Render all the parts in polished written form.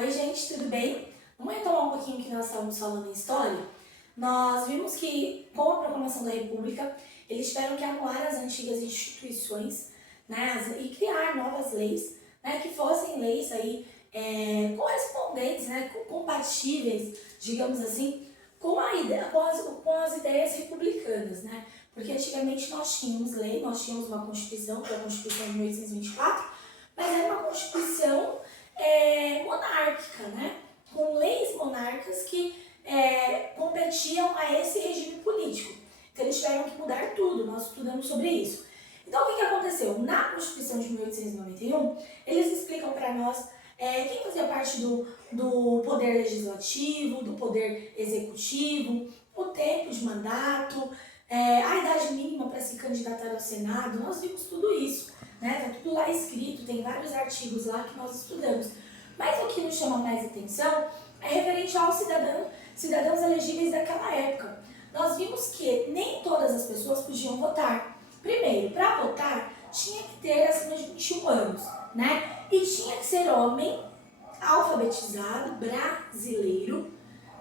Oi gente, tudo bem? Vamos retomar um pouquinho o que nós estávamos falando em história? Nós vimos que com a proclamação da República, eles tiveram que anular as antigas instituições, né, e criar novas leis, né, que fossem leis aí, correspondentes, né, compatíveis, digamos assim, com as ideias republicanas, né? Porque antigamente nós tínhamos lei, nós tínhamos uma Constituição, que é a Constituição de 1824, mas era uma Constituição monárquica, né? Com leis monárquicas que competiam a esse regime político. Então eles tiveram que mudar tudo, nós estudamos sobre isso. Então o que aconteceu? Na Constituição de 1891, eles explicam para nós quem fazia parte do poder legislativo, do poder executivo, o tempo de mandato, a idade mínima para se candidatar ao Senado, nós vimos tudo isso, né? Tá tudo lá escrito, tem vários artigos lá que nós estudamos. Mas o que nos chama mais atenção é referente aos cidadãos elegíveis daquela época. Nós vimos que nem todas as pessoas podiam votar. Primeiro, para votar, tinha que ter acima de 21 anos, né? E tinha que ser homem, alfabetizado, brasileiro,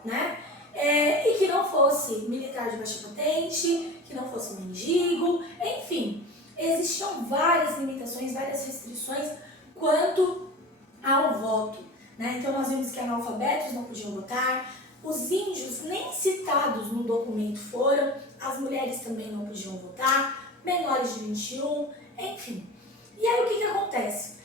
né? E que não fosse militar de baixa patente, que não fosse mendigo, enfim. Existiam várias limitações, várias restrições quanto ao voto, né? Então nós vimos que analfabetos não podiam votar, os índios nem citados no documento foram, as mulheres também não podiam votar, menores de 21, enfim. E aí o que acontece?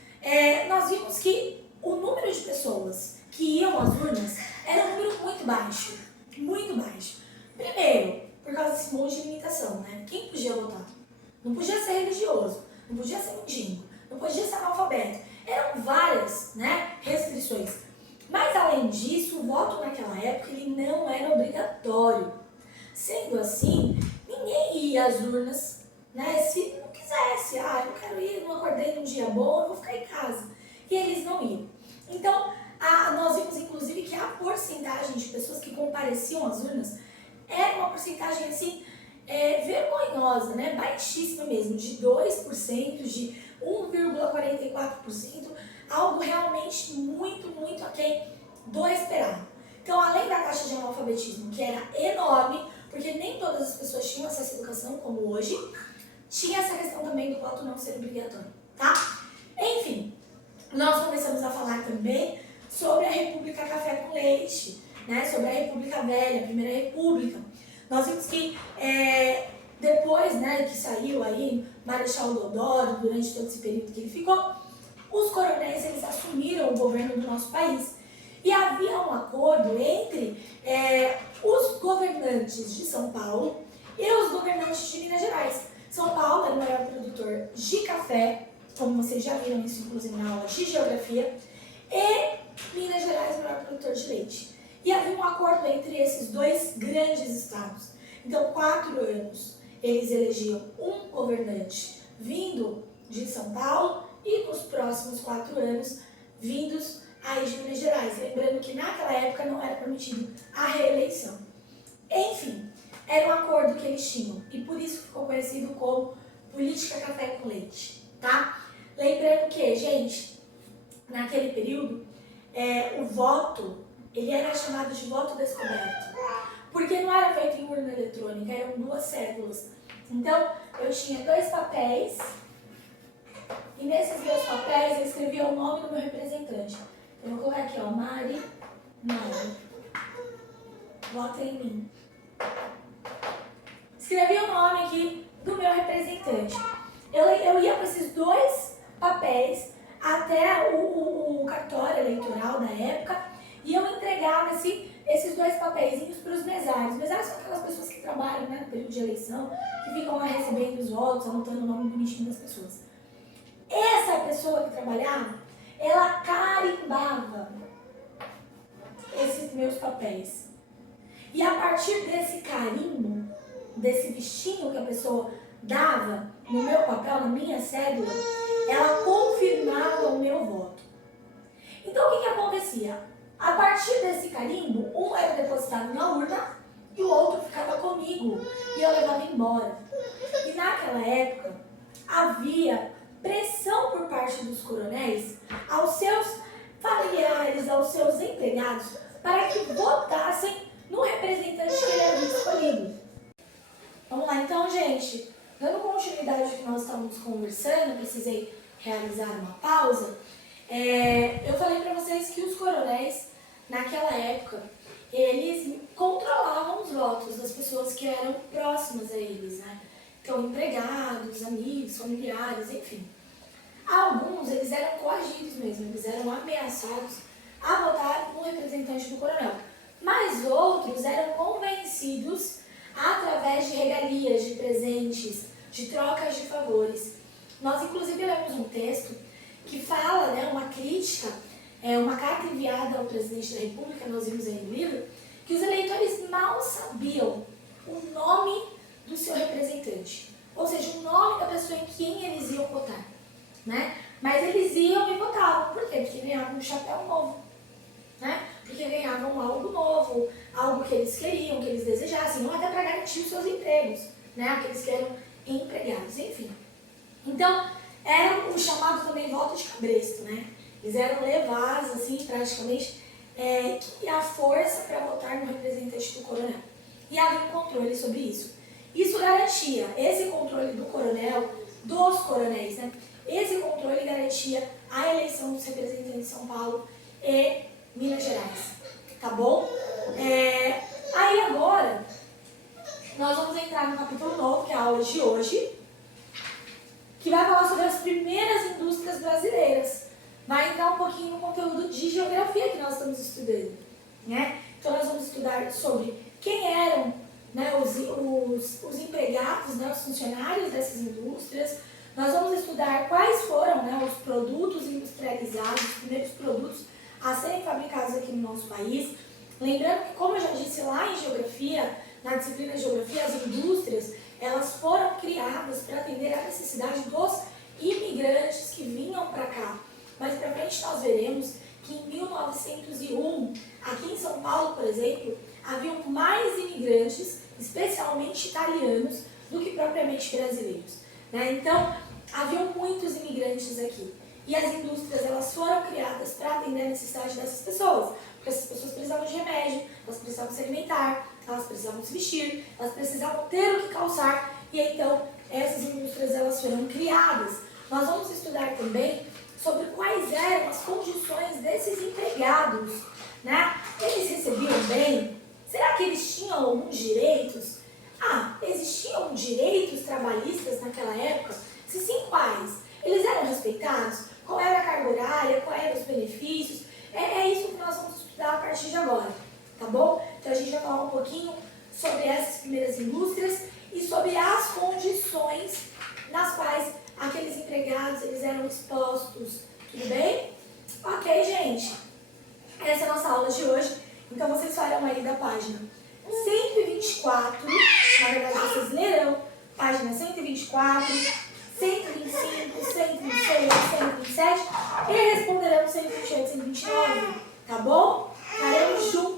Nós vimos que o número de pessoas que iam às urnas era um número muito baixo, muito baixo. Primeiro, por causa desse monte de limitação, né? Quem podia votar? Não podia ser religioso, não podia ser mendigo, não podia ser analfabeto. Eram várias, né, restrições. Mas além disso, o voto naquela época ele não era obrigatório. Sendo assim, ninguém ia às urnas, né, se não quisesse. Eu quero ir, não acordei num dia bom, eu vou ficar em casa. E eles não iam. Então, nós vimos inclusive que a porcentagem de pessoas que compareciam às urnas era uma porcentagem assim, vergonhosa, né? Baixíssima mesmo, de 2%, de 1,44%, algo realmente muito, muito aquém do esperado. Então, além da taxa de analfabetismo, que era enorme, porque nem todas as pessoas tinham acesso à educação, como hoje, tinha essa questão também do voto não ser obrigatório, tá? Enfim, nós começamos a falar também sobre a República Café com Leite, né? Sobre a República Velha, a Primeira República. Nós vimos que depois, né, que saiu aí Marechal Deodoro, durante todo esse período que ele ficou, os coronéis eles assumiram o governo do nosso país. E havia um acordo entre os governantes de São Paulo e os governantes de Minas Gerais. São Paulo era o maior produtor de café, como vocês já viram isso inclusive na aula de geografia, e Minas Gerais, o maior produtor de leite. E havia um acordo entre esses dois grandes estados. Então, 4 anos, eles elegiam um governante vindo de São Paulo e nos próximos 4 anos, vindos aí de Minas Gerais. Lembrando que naquela época não era permitido a reeleição. Enfim, era um acordo que eles tinham e por isso ficou conhecido como política café com leite, tá? Lembrando que, gente, naquele período, o voto, ele era chamado de voto descoberto, porque não era feito em urna eletrônica, eram 2 cédulas. Então, eu tinha 2 papéis, e nesses 2 papéis eu escrevia o nome do meu representante. Eu vou colocar aqui, ó, Mari, vota em mim. Escrevi o nome aqui do meu representante. Eu ia para esses 2 papéis até o cartório eleitoral da época e eu entregava esses 2 papeizinhos para os mesários. Os mesários são aquelas pessoas que trabalham, né, no período de eleição, que ficam lá recebendo os votos, anotando o nome bonitinho das pessoas. Essa pessoa que trabalhava, ela carimbava esses meus papéis. E a partir desse carimbo, desse bichinho que a pessoa dava no meu papel, na minha cédula, ela confirmava o meu voto. Então o que acontecia? A partir desse carimbo, um era depositado na urna e o outro ficava comigo e eu levava embora. E naquela época havia pressão por parte dos coronéis aos seus familiares, aos seus empregados para que votassem no representante que ele havia escolhido. Vamos lá, então, gente, dando continuidade ao que nós estávamos conversando, precisei realizar uma pausa. Eu falei para vocês que os coronéis, naquela época, eles controlavam os votos das pessoas que eram próximas a eles, né? Então, empregados, amigos, familiares, enfim. Alguns, eles eram coagidos mesmo, eles eram ameaçados a votar no representante do coronel. Mas outros eram convencidos através de regalias, de presentes, de trocas de favores. Nós, inclusive, lemos um texto que fala, né, uma crítica, uma carta enviada ao presidente da República, nós vimos aí no livro, que os eleitores mal sabiam o nome do seu representante, ou seja, o nome da pessoa em quem eles iam votar, né? Mas eles iam e votavam, por quê? Porque ganhavam um chapéu novo, né? Porque ganhavam algo novo, algo que eles queriam, que eles desejassem, ou até para garantir os seus empregos, né? Aqueles que eram empregados, enfim. Então, era o chamado também voto de cabresto, né? Eles eram levados, assim, praticamente, a força para votar no representante do coronel. E havia um controle sobre isso. Isso garantia, esse controle do coronel, dos coronéis, né? Esse controle garantia a eleição dos representantes de São Paulo e Minas Gerais, tá bom? Aí agora, nós vamos entrar no capítulo novo, que é a aula de hoje, que vai falar sobre as primeiras indústrias brasileiras. Vai entrar um pouquinho no conteúdo de geografia que nós estamos estudando, né? Então nós vamos estudar sobre quem eram, né, os empregados, né, os funcionários dessas indústrias. Nós vamos estudar quais foram, né, os produtos industrializados, os primeiros produtos a serem fabricados aqui no nosso país. Lembrando que, como eu já disse lá em geografia, na disciplina de geografia, as indústrias, elas foram criadas para atender à necessidade dos imigrantes que vinham para cá. Mais para frente nós veremos que em 1901, aqui em São Paulo, por exemplo, haviam mais imigrantes, especialmente italianos, do que propriamente brasileiros, né? Então, haviam muitos imigrantes aqui. E as indústrias, elas foram criadas para atender a necessidade dessas pessoas. Porque essas pessoas precisavam de remédio, elas precisavam se alimentar, elas precisavam se vestir, elas precisavam ter o que calçar. E então, essas indústrias, elas foram criadas. Nós vamos estudar também sobre quais eram as condições desses empregados, né? Eles recebiam bem? Será que eles tinham alguns direitos? Existiam direitos trabalhistas naquela época? Se sim, quais? Eles eram respeitados? Qual era a carga horária? Quais eram os benefícios? É isso que nós vamos estudar a partir de agora, tá bom? Então a gente vai falar um pouquinho sobre essas primeiras indústrias e sobre as condições nas quais aqueles empregados eles eram expostos. Tudo bem? Ok, gente? Essa é a nossa aula de hoje. Então vocês farão aí da página 124, na verdade vocês lerão página 124, 125, 126, 127 e responderão 128, 129, tá bom? Faremos juntos